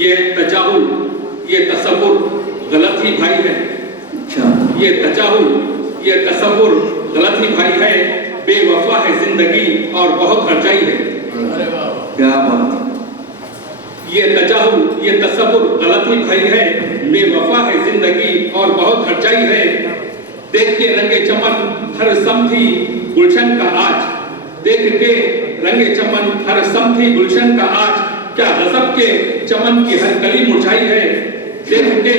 یہ تجاہل، یہ تصور غلط ہی بھائی ہے. یہ تجاہل، یہ تصور غلط ہی بھائی ہے. بے وفا ہے زندگی اور بہت ہرجائی ہے. کیا بات. یہ تجاہل، یہ تصور غلط ہی بھائی ہے. بے وفا ہے زندگی اور بہت ہرجائی ہے. دیکھ کے رنگ چمن ہر سمتھی گلشن کا آج، دیکھ کے رنگ چمن ہر سمتھی گلشن کا آج، کیا غضب کے چمن کی ہر کلی مرجھائی ہے. دیکھ کے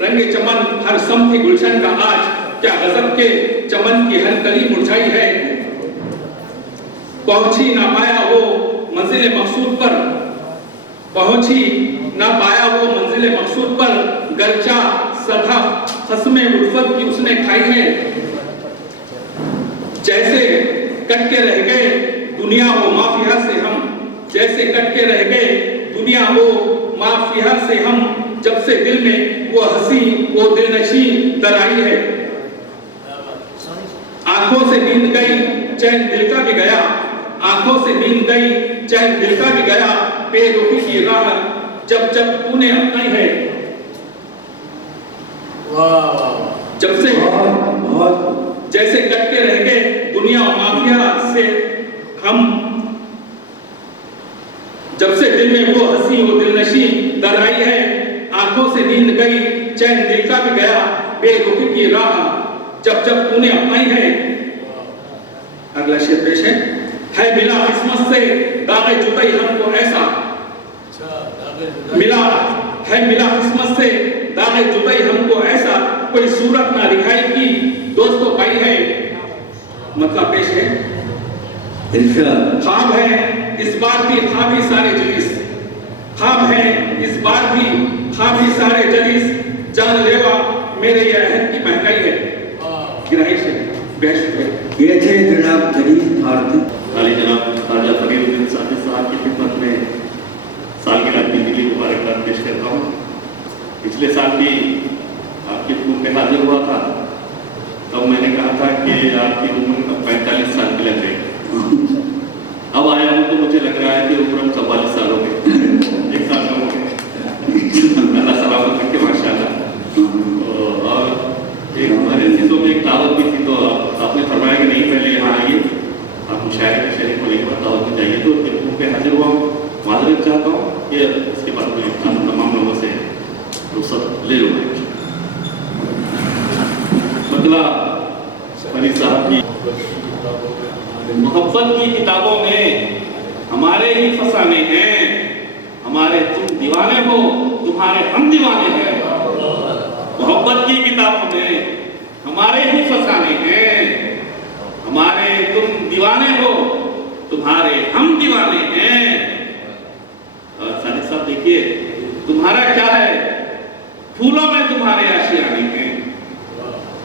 رنگ چمن ہر سمتھی گلشن کا آج، کیا غضب کے چمن کی ہر کلی مرجھائی ہے. پہنچی نہ پایا وہ منزل مقصود پر، پہنچی نہ پایا وہ منزل مقصود پر، گرچہ سدا قسم الفت کی اس نے کھائی ہے. جیسے کٹ کے رہ گئے دنیا و مافیہ سے ہم، جیسے کٹ کے رہ گئے دنیا و مافیہ سے ہم، جب سے دل میں وہ ہنسی وہ دل نشیں در آئی ہے. آنکھوں سے نیند گئی چین دل کا بھی گیا، آنکھوں سے نیند گئی چین دل کا بھی گیا. بے رخی کی راہ جب جب تو نے اپنائی ہے. جب سے جیسے کٹ کے رہ گئے دنیا و مافیہ سے ہم، جب سے دل میں وہ ہنسی وہ دل نشیں در آئی ہے. آنکھوں سے نیند گئی چین دل کا بھی گیا، بے رخی کی راہ جب جب تو نے اپنائی ہے. اگلا شعر پیش ہے ملا قسمت سے داغ جدائی ہم کو ایسا، ملا قسمت سے داغ جدائی ہم کو ایسا، کوئی صورت نہ دکھائی کی دوستو پائی ہے. مطلب پیش ہے خواب ہے اس بار بھی خوابی سارے جلیس، خواب ہے اس بار بھی خوابی سارے جلیس، جان لیوا میرے یہ عہد کی مہنگائی ہے. گرہش ہے. بہت شکریہ. یہ تھے جناب جلیس بھارتی. عالی جناب خواجہ فرید الدین صاحب صاحب کی خدمت میں سالگرہ کی دلی مبارکباد پیش کرتا ہوں. پچھلے سال بھی آپ کی حکومت میں حاضر ہوا تھا، تب میں نے کہا تھا کہ آپ کی عمر 45 سال کی لگ رہی. اب آیا ہوں تو مجھے لگ رہا ہے کہ عمر 44 سال ہو گئے، ایک سال ہو گئے. اللہ سلامت رکھے ماشاء اللہ. اور ایک ہمارے عزیزوں میں ایک دعوت بھی تھی، تو آپ نے فرمایا کہ نہیں پہلے یہاں آئیے، آپ مشاعرے کے شریک کو لے کر دعوت میں جائیے. تو حکومت پہ حاضر ہوا ہوں، معذرت چاہتا ہوں کہ اس کے بعد میں تمام لوگوں سے رخصت لے لوں. مطلع فرید صاحب کی محبت کی کتابوں میں ہمارے ہی فسانے ہیں، ہمارے تم دیوانے ہو تمہارے ہم دیوانے ہیں. محبت کی کتابوں میں ہمارے ہی فسانے ہیں، ہمارے تم دیوانے ہو تمہارے ہم دیوانے ہیں. اور صادق صاحب دیکھیے تمہارا کیا ہے، پھولوں میں تمہارے آشیانے ہیں.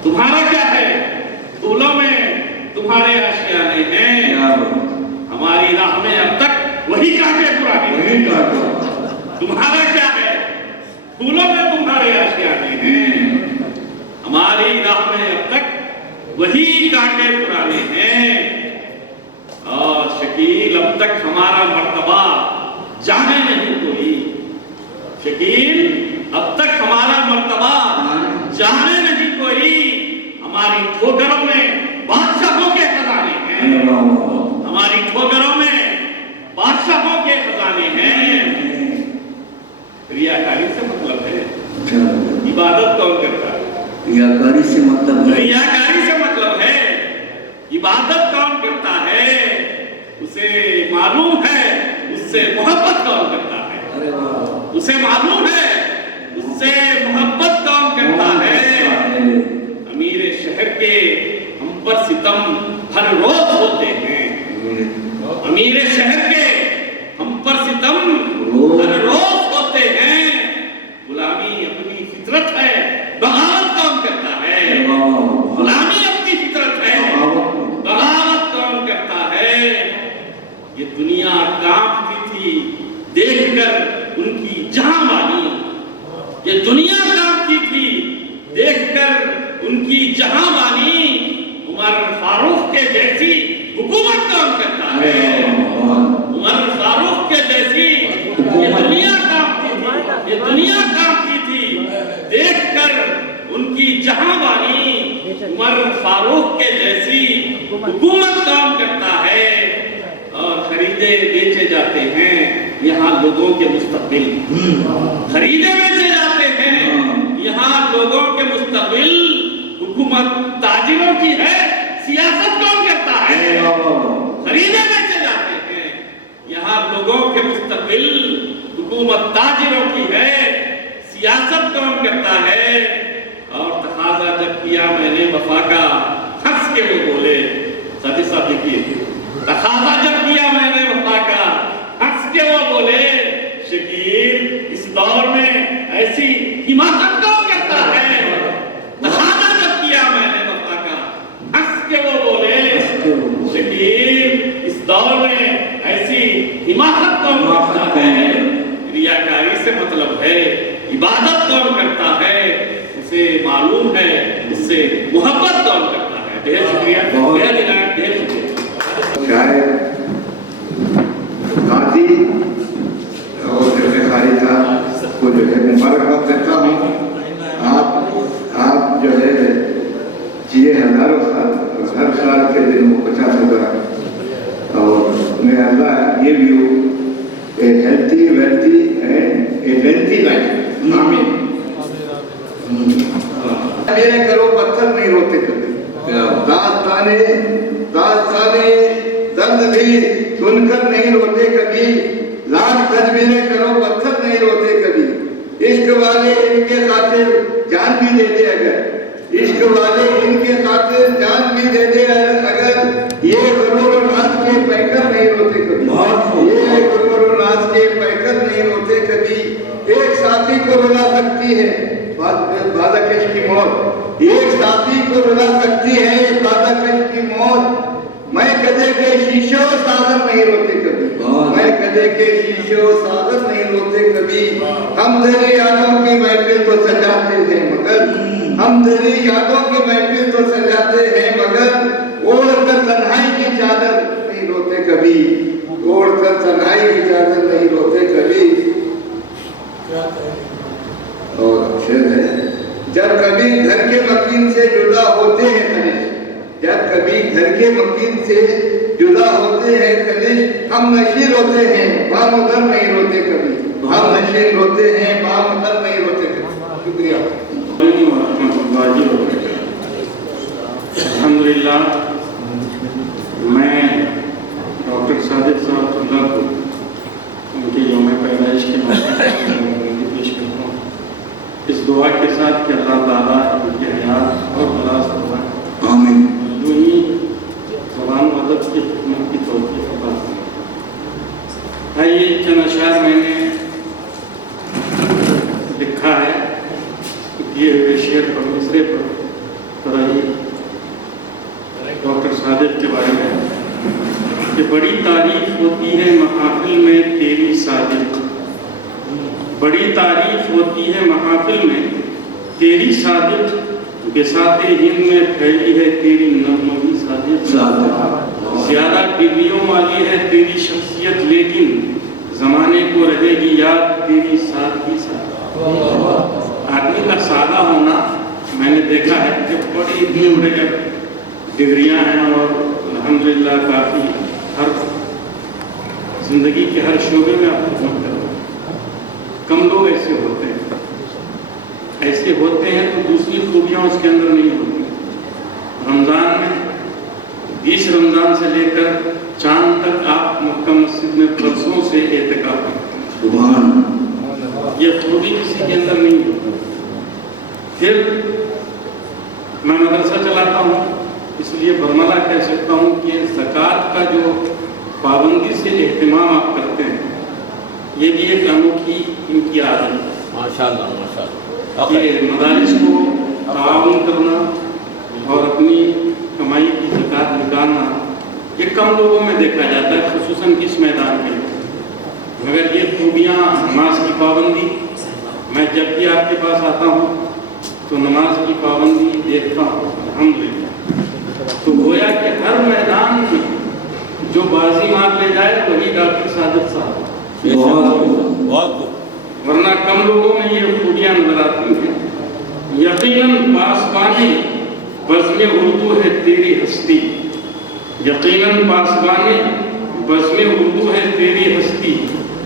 تمہارا کیا ہے، پھولوں میں تمہارے آشیانے ہیں. ہماری راہ میں اب تک وہی کانٹے پرانے ہیں. تمہارا کیا ہے، پھولوں میں تمہارے آشیانے ہیں. ہماری راہ میں اب تک وہی کانٹے پرانے ہیں. اور شکیل اب تک ہمارا مرتبہ جانے نہیں کوئی، شکیل اب تک ہمارا مرتبہ جانے نہیں کوئی. ہماری ٹھوکروں میں بادشاہوں کے خزانے ہیں، ہماری ٹھوکروں میں بادشاہوں کے خزانے ہیں. ریاکاری سے مطلب ہے عبادت کون کرتا ہے؟ ریاکاری سے مطلب ہے، ریاکاری سے مطلب ہے عبادت کون کرتا ہے. اسے معلوم ہے اس سے محبت کون کرتا ہے، اسے معلوم ہے اس سے محبت کون کرتا ہے. امیر شہر کے ہم پر ستم ہر روز ہوتے ہیں، امیر شہر کے ہم پر ستم ہر روز ہوتے ہیں. غلامی اپنی فطرت ہے، بغاوت کون کرتا ہے. غلامی اپنی فطرت ہے، بغاوت کون کرتا ہے. یہ دنیا کانپتی تھی دیکھ کر ان کی جہاں بانی، یہ دنیا کانپتی تھی دیکھ کر ان کی جہاں بانی. عمر فاروق کے جیسی حکومت کون کرتا ہے، عمر فاروق کے جیسی یہ دنیا کانپتی تھی جہاں بانی عمر فاروق کے جیسی حکومت کام کرتا ہے اور خریدے بیچے جاتے ہیں یہاں لوگوں کے مستقبل، خریدے بیچے جاتے ہیں یہاں لوگوں کے مستقبل، حکومت تاجروں کی ہے، سیاست کون کرتا ہے؟ خریدے بیچے جاتے ہیں یہاں لوگوں کے مستقبل، حکومت تاجروں کی ہے، سیاست کون کرتا ہے؟ اور تقاضا جب کیا میں نے وفا کا، ہنس کے وہ بولے، ساتھی صاحب دیکھیے، تقاضا جب کیا میں نے وفا کا، ہنس کے وہ بولے، شکیل اس دور میں ایسی حماقت کون کرتا ہے؟ تقاضا جب کیا میں نے وفا کا، ہنس کے وہ بولے، شکیل اس دور میں ایسی حماقت کون کرتا ہے؟ ریاکاری سے مطلب ہے، عبادت کون کرتا ہے اسے معلوم ہے، اس سے محبت کون کرتا ہے۔ ڈھیر شکریہ، ڈھیر شکریہ۔ شاید قاضی اور جیسے قاری صاحب کو جو ہے مبارکباد دیتا ہوں۔ آپ جو ہے جیے ہزاروں سال، ہر سال کے دن وہ 50,000، اور میں اللہ یہ بھی ہوں healthy wealthy and a lengthy life, آمین۔ میرے گھروں پتھر نہیں روتے کبھی، داستانے درد بھی سن کر نہیں روتے کبھی، لاکھ تجبیریں کرو پتھر نہیں روتے کبھی، عشق والے ان کے خاطر جان بھی دے دے اگر، عشق والے ان کے خاطر جان بھی دے دے اگر، یہ غرور و ناز کے پیکر نہیں روتے کبھی، یہ غرور و ناز کے پیکر نہیں روتے کبھی، ایک ساتھی کو رلا سکتی ہے بادکش کی موت، ایک ساتھی کو رلا سکتی ہے بادکش کی موت، میں کدے کے شیشوں ساغر نہیں روتے کبھی، میں کدے کے شیشوں ساغر نہیں روتے کبھی، ہم تیری یادوں کی محفل تو سجاتے ہیں مگر، ہم تیری یادوں کی محفل تو سجاتے ہیں مگر، اوڑھ کر تنہائی کی چادر نہیں روتے کبھی، اوڑھ کر تنہائی کی چادر نہیں روتے کبھی۔ اور شعر ہے، جب کبھی گھر کے مکین سے جدا ہوتے ہیں کنش، جب کبھی گھر کے مکین سے جدا ہوتے ہیں کنش، ہم نشین ہوتے ہیں بام ادھر نہیں روتے کبھی، ہم نشین ہوتے ہیں بام ادھر نہیں روتے کبھی۔ شکریہ۔ الحمدللہ میں ڈاکٹر صادق صاحب اللہ کو ان کی یوم پیدائش کے موقع پر پیش کرتا ہوں اس دعا کے ساتھ کہ اللہ تعالیٰ ان کی حیات اور دراز فرمائے، آمین۔ یوں ہی زبان و ادب کی خدمت کی توفیق عطا فرمائے۔ یہ چند اشعار میں نے لکھا ہے دیے ہوئے شعر پر، مصرے پر رہی ڈاکٹر صادق کے بارے میں کہ بڑی تعریف ہوتی ہے محافل میں تیری صادق، بڑی تعریف ہوتی ہے محافل میں تیری صادق، بساط ہند میں پھیلی ہے تیری نغمگی صادق، زیادہ ڈگریوں والی ہے تیری شخصیت لیکن زمانے کو رہے گی یاد تیری سادگی صادق۔ آدمی کا سادہ ہونا میں نے دیکھا ہے کہ بڑی اتنی بڑے ڈگریاں ہیں اور الحمدللہ کافی ہر زندگی کے ہر شعبے میں آپ خدمت کر رہے ہیں، کم لوگ ایسے ہوتے ہیں، ایسے ہوتے ہیں تو دوسری خوبیاں اس کے اندر نہیں ہوتی۔ رمضان میں 20 رمضان سے لے کر چاند تک آپ مکہ مسجد میں برسوں سے اعتکاف کرتے ہیں، یہ خوبی کسی کے اندر نہیں ہوتی۔ پھر میں مدرسہ چلاتا ہوں، اس لیے برملا کہہ سکتا ہوں کہ زکوٰۃ کا جو پابندی سے اہتمام آپ کرتے ہیں یہ بھی ایک انوکھی ان کی عادت ہے۔ ماشاءاللہ ماشاءاللہ، کہ مدارس کو تعاون کرنا اور اپنی کمائی کی زکوٰۃ نکالنا یہ کم لوگوں میں دیکھا جاتا ہے، خصوصاً کس میدان میں۔ مگر یہ خوبیاں، نماز کی پابندی، میں جب بھی آپ کے پاس آتا ہوں تو نماز کی پابندی دیکھتا ہوں الحمدللہ۔ تو گویا کہ ہر میدان میں جو بازی مار لے جائے وہی ڈاکٹر صادق صاحب، بہت ورنہ کم لوگوں میں یہ خوبیاں نظر آتی ہیں۔ یقیناً پاسبانی بزم اردو ہے تیری ہستی، یقیناً پاسبانی بزم اردو ہے تیری ہستی،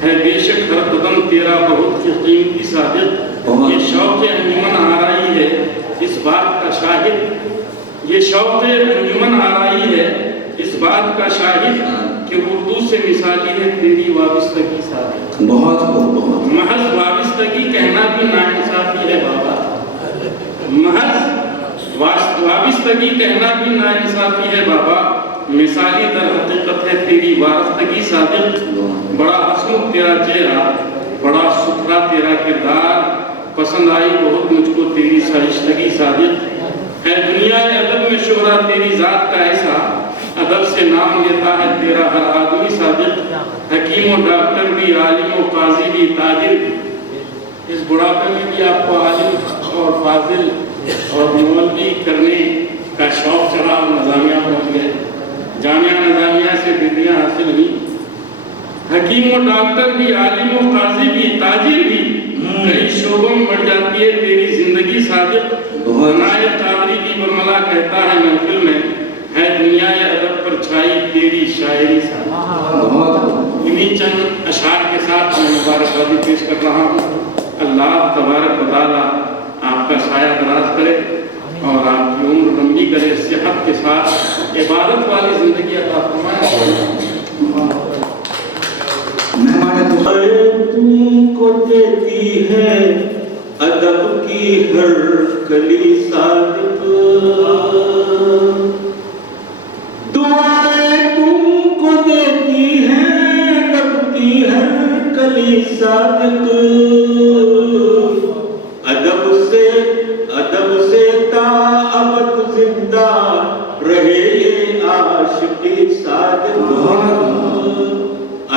ہے بے شک ہر قدم تیرا بہت ہی قیمتی صادق۔ یہ شوق انجمن آرائی ہے اس بات کا شاہد، یہ شوق انجمن آرائی ہے اس بات کا شاہد کہ اردو سے مثالی ہے تیری وابستگی صادق۔ بہت بہت محض وابستگی کہنا بھی ناانصافی ہے بابا، محض وابستگی کہنا بھی ناانصافی ہے بابا، مثالی در حقیقت ہے تیری وابستگی صادق۔ بڑا حسن تیرا چہرہ، بڑا ستھرا تیرا کردار، پسند آئی بہت مجھ کو تیری شائستگی صادق۔ ہے دنیا ادب میں شہرا تیری ذات کا ایسا، ادب سے نام لیتا ہے تیرا ہر آدمی صادق۔ حکیم و ڈاکٹر بھی، عالم و قاضی بھی، تاجر بھی، اس بڑھاپے میں بھی آپ کو عالم اور فاضل اور مولوی کرنے کا شوق چڑھا اور نظامیہ پہنچ گئے، جامعہ نظامیہ سے ڈگریاں حاصل ہوئی۔ حکیم و ڈاکٹر بھی، عالم و قاضی بھی، تاجر بھی، کئی شعبوں میں بڑھ جاتی ہے تیری زندگی صادق۔ نائے قادری کی برملا کہتا ہے محفل میں، ہے دنیا ادب پر چھائی تیری شاعری صادق۔ انہی چند اشعار کے ساتھ میں مبارکبادی پیش کر رہا ہوں۔ اللہ تبارک و تعالیٰ آپ کا سایہ دراز کرے اور آپ کی عمر لمبی کرے، صحت کے ساتھ عبادت والی زندگی عطا فرمائے۔ تم کو دیتی ہے ادب کی ہر کلی صادق، دعائیں تم کو دیتی ہیں ادب کی ہر کلی صادق، ادب سے تا ابد زندہ رہے یہ عاشقی صادق،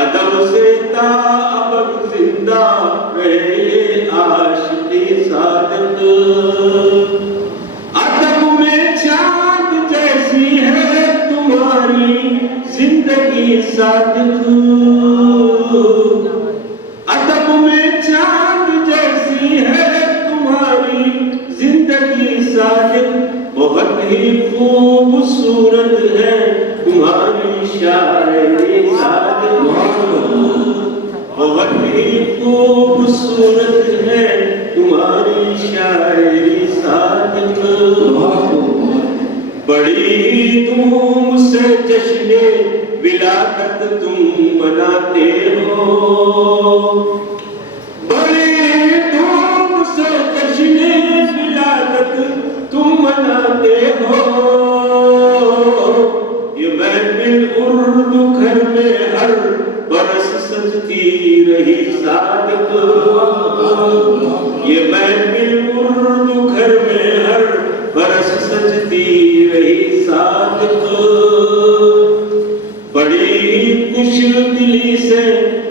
ادب سے تا ابد زندہ رہے یہ عاشقی صادق۔ ادب میں چاند جیسی ہے تمہاری زندگی صادق، ادب میں چاند جیسی ہے تمہاری زندگی صادق، بہت ہی خوبصورت ہے تمہاری شاعری صادق، بہت ہی خوبصورت ہے تمہاری شاعری صادق۔ بڑی دھوم سے جشن ولادت تم مناتے ہو، بڑی دھوم سے جشن ولادت تم مناتے ہو، یہ محفل اردو گھر میں ہر برس سجتی رہی صادق، یہ محفل اردو گھر میں ہر برس سجتی رہی صادق۔ بڑی خوش دلی سے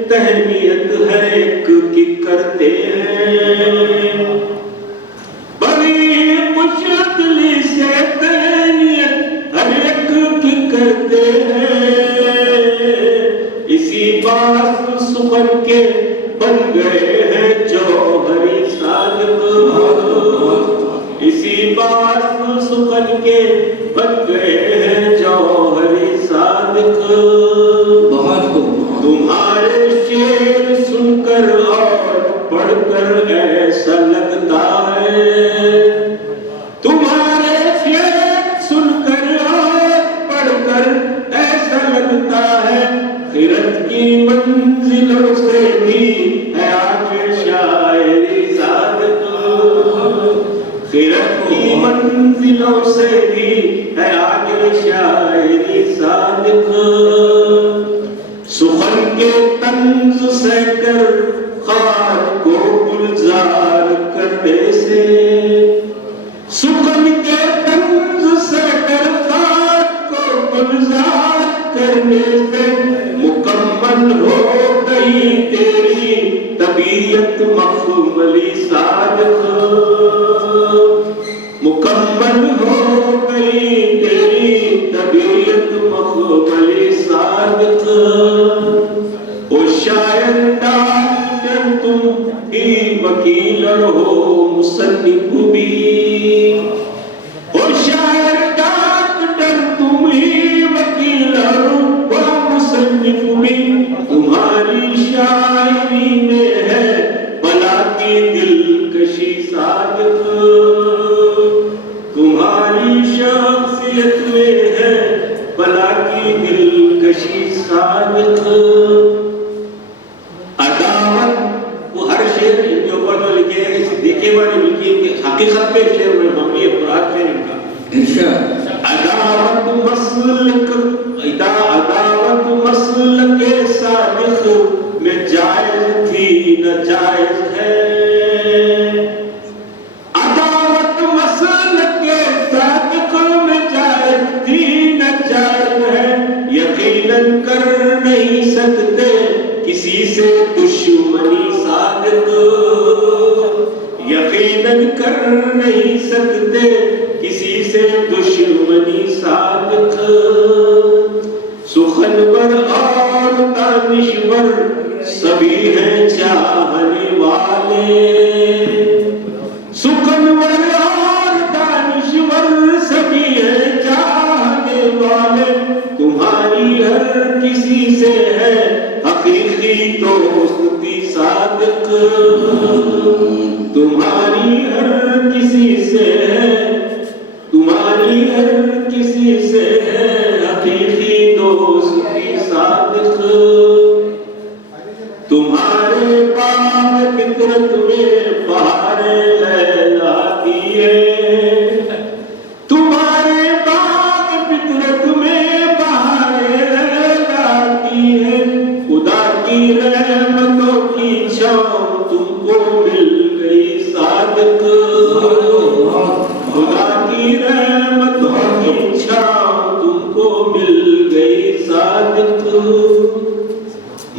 تہنیت ہے ایک کی کرتے ہیں، بڑی خوش دلی سے تہنیت ہر ایک کی کرتے ہیں، اسی باس سخن کے بن گئے ہیں جوہری صادق، اسی باس سخن کے بن گئے ہیں جوہری صادق۔ تمہارے شعر سن کر اور پڑھ کر ایسا لگتا ہے، تمہارے شعر سن کر اور پڑھ کر ایسا لگتا ہے، خیرت کی منزلوں سے بھی ہے آج شاعری صادق، خیرت کی منزلوں سے بھی ہے آج شاعری صادق۔ سخن کے طنز سہ کر خاک کو گلزار کرنے سے، سخن کے طنز سہ کر خاک کو گلزار کرنے سے، مکمل ہو گئی تیری طبیعت مخملی صادق، مکمل ہو گئی تیری طبیعت مخملی صادق۔ او شاید ڈاکٹر تم ہی وکیل ہو مصنف بھی، ہو شاعر ڈاکٹر تم ہی وکیل ہو مصنف بھی، تمہاری شاعری میں ہے بلا کی دلکشی صادق، تمہاری شخصیت میں ہے بلا کی دلکشی صادق، عداوت وہ ہر شعر ان کے اوپر جو لکھے ہیں صدیقی والے لکھی کہ حقیقت پہ شعر میں مبنی ہے، قرآن شعر ان کا عداوت مسلک صادق میں جائز تھی ناجائز ہے، عداوت مسلک صادق میں جائز تھی ناجائز ہے، یقیناً کر نہیں سکتے کسی سے دشمنی صادق، یقیناً کر نہیں سکتے کسی سے دشمنی صادق، سخنور اور دانشور سبھی ہیں چاہنے والے، سخنور اور دانشور سبھی ہیں چاہنے والے، تمہاری ہر کسی سے ہے حقیقی دوستی صادق، تمہاری ہر کسی سے ہے، تمہاری ہر کسی سے ہے حقیقی دوستی صادق، تمہارے باغ فطرت میں بہار لیل آتی ہے، تمہارے باغ فطرت میں بہار لیل آتی ہے، خدا کی رحمتوں کی چھاؤں تم کو مل گئی صادق، خدا کی رحمتوں کی چھاؤں تم کو مل گئی صادق،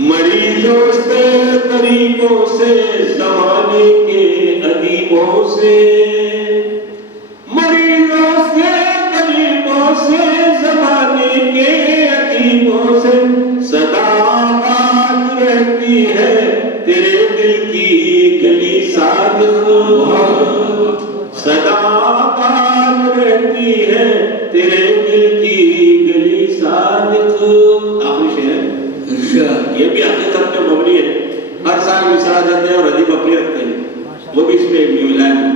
مریضوں سے غریبوں سے زمانے کے ادیبوں سے، مریضوں سے غریبوں سے زمانے کے ادیبوں سے، صدا آباد رہتی ہے تیرے دل کی گلی صادق، صدا آباد رہتی ہے تیرے دل کی گلی صادق، آخری شعر یہ بھی حقیقت پہ مبنی ہے، ہر سال مثال دیتے ہیں اور ادیب اپنی رکھتے ہیں، وہ بھی اس میں ایک ملا ہے،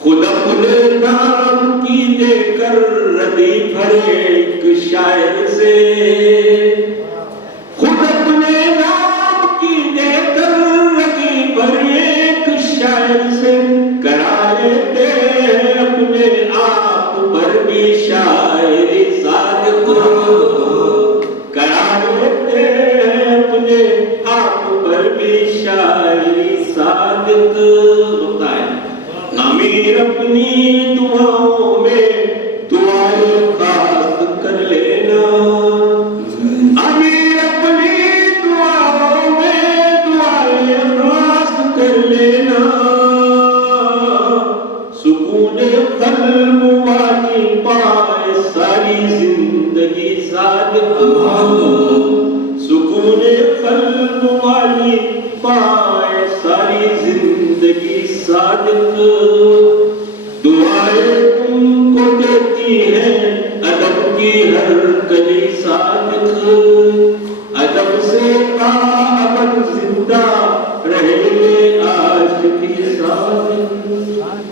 خود اپنے نام کی دے کر ردیف ہر ایک شاعر سے، خود اپنے نام کی دے کر ردیف ہر ایک شاعر سے، کرا لیتے ہیں اپنے آپ پر بھی شاعری صادق، کرا لیتے ہیں اپنے آپ پر بھی شاعری صادق، ہوتا ہے امیر اپنی دعاؤں میں دعائیں خاص کر لینا، امیر اپنی دعاؤں میں دعائیں خاص کر لینا، سکون قلب والی پائے ساری زندگی صادق، سکون قلب والی پائے ساری زندگی صادق،